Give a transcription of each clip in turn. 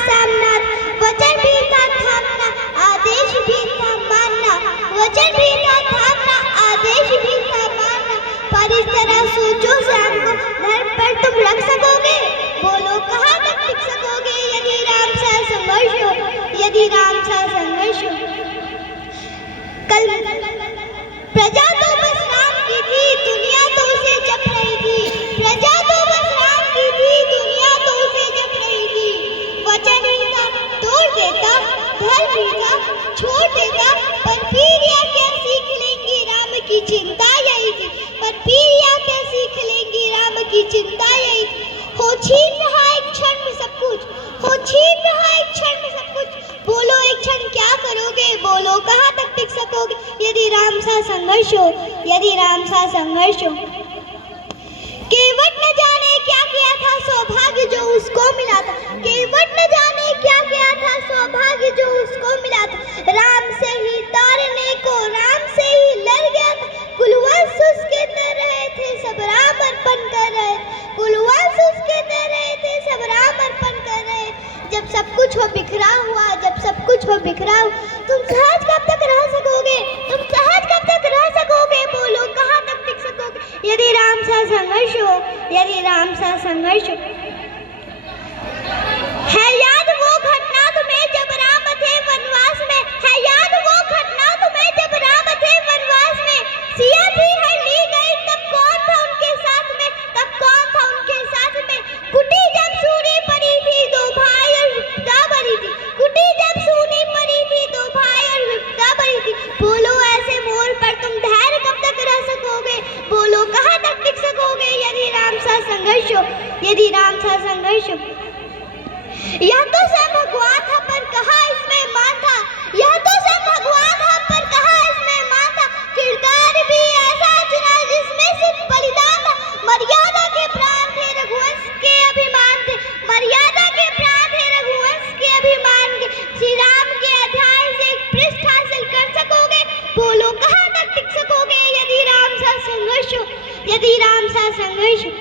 सामना, वचन भी था थामना, आदेश भी था मानना, वचन भी था थामना, आदेश भी था मानना। पर इस तरह सोचो शाम को धर्म पर तुम रख सकोगे? बोलो कहाँ तक टिक सकोगे यदि राम सा संघर्ष हो, यदि राम सा संघर्ष हो। कल प्रजा तो बस राम की थी, दुनिया तो उसे जप रही थी। प्रजा तो बस राम की थी, दुनिया तो उसे जप रही थी। वचन ही था तोड़ देता, धर्म ही था छोड़ देता, पर फिर यह क्या सीख लेंगी राम की चिंता यही थी। पर फिर यह क्या सीख लेंगी राम की चिंता यही थी। हो छीन रहा एक क्षण में सब कुछ, हो छीन रहा एक क्षण में सब कुछ। बोलो एक क्षण क्या करोगे? बोलो कहाँ तक टिक सकोगे यदि राम सा संघर्ष हो, यदि राम सा संघर्ष हो। केवट न जाने क्या किया था सौभाग्य जो उसको मिला था, केवट न जाने क्या किया था सौभाग्य जो उसको मिला था। राम से ही तारने को, राम से ही लड़ गया था। कुलवंश उसके तर रहे थे, सब राम अर्पण कर रहे थे। कुलवंश उसके तर रहे थे, सब राम अर्पण कर रहे थे। जब सब कुछ हो बिखरा हुआ, जब सब कुछ हो बिखरा हुआ, तुम सहज कब तक रह सकोगे? तुम सहज कब तक रह सकोगे? बोलो कहाँ तक टिक सकोगे यदि राम सा संघर्ष हो, यदि राम सा संघर्ष हो। है याद वो घटना तुम्हें जब राम थे वनवास में, है याद वो घटना तुम्हें जब राम थे वनवास में। सिया थी हर ली गई, तब कौन था उनके साथ में, तब कौन था उनके साथ में। कुटी जब सूनी पड़ी थी, दो भाई और विपदा बड़ी थी। कुटी जब सूनी पड़ी थी, दो भाई और विपदा बड़ी थी। बोलो ऐसे मोड़ पर तुम धैर्य कब तक रह सकोगे? बोलो कहाँ तक टिक सकोगे यदि राम सा संघर्ष हो, यदि राम सा संघर्ष हो। यह तो सब भगवान था पर कहा इसमें मान था, यह तो सब भगवान था पर कहा इसमें मान था। किरदार भी ऐसा चुना जिसमें सिर्फ बलिदान था। मर्यादा के प्राण थे, रघुवंश के अभिमान थे। मर्यादा के प्राण थे, रघुवंश के अभिमान के। श्री राम के अध्याय से एक पृष्ठ हासिल कर सकोगे? बोलो कहाँ तक टिक सकोगे यदि राम सा संघर्ष हो, यदि राम सा संघर्ष हो।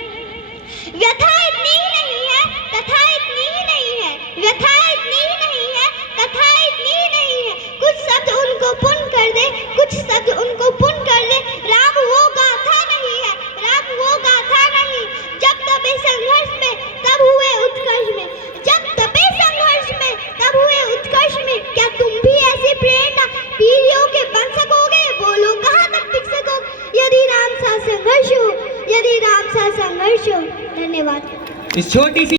व्यथा इतनी ही नहीं है, कथा इतनी ही नहीं है। व्यथा इतनी ही नहीं है, कथा इतनी ही नहीं है। कुछ शब्द उनको पुण्य कर दे, कुछ शब्द उनको पुण्य कर दे। राम वो गाथा नहीं है, राम वो गाथा नहीं। जब तपे संघर्ष में तब हुए उत्कर्ष में, जब तपे संघर्ष में तब हुए उत्कर्ष में। क्या तुम भी ऐसी प्रेरणा पीढ़ियों के बन सकोगे? बोलो कहाँ तक टिक सकोगे यदि राम सा संघर्ष हो, यदि राम सा संघर्ष हो। धन्यवाद। इस छोटी सी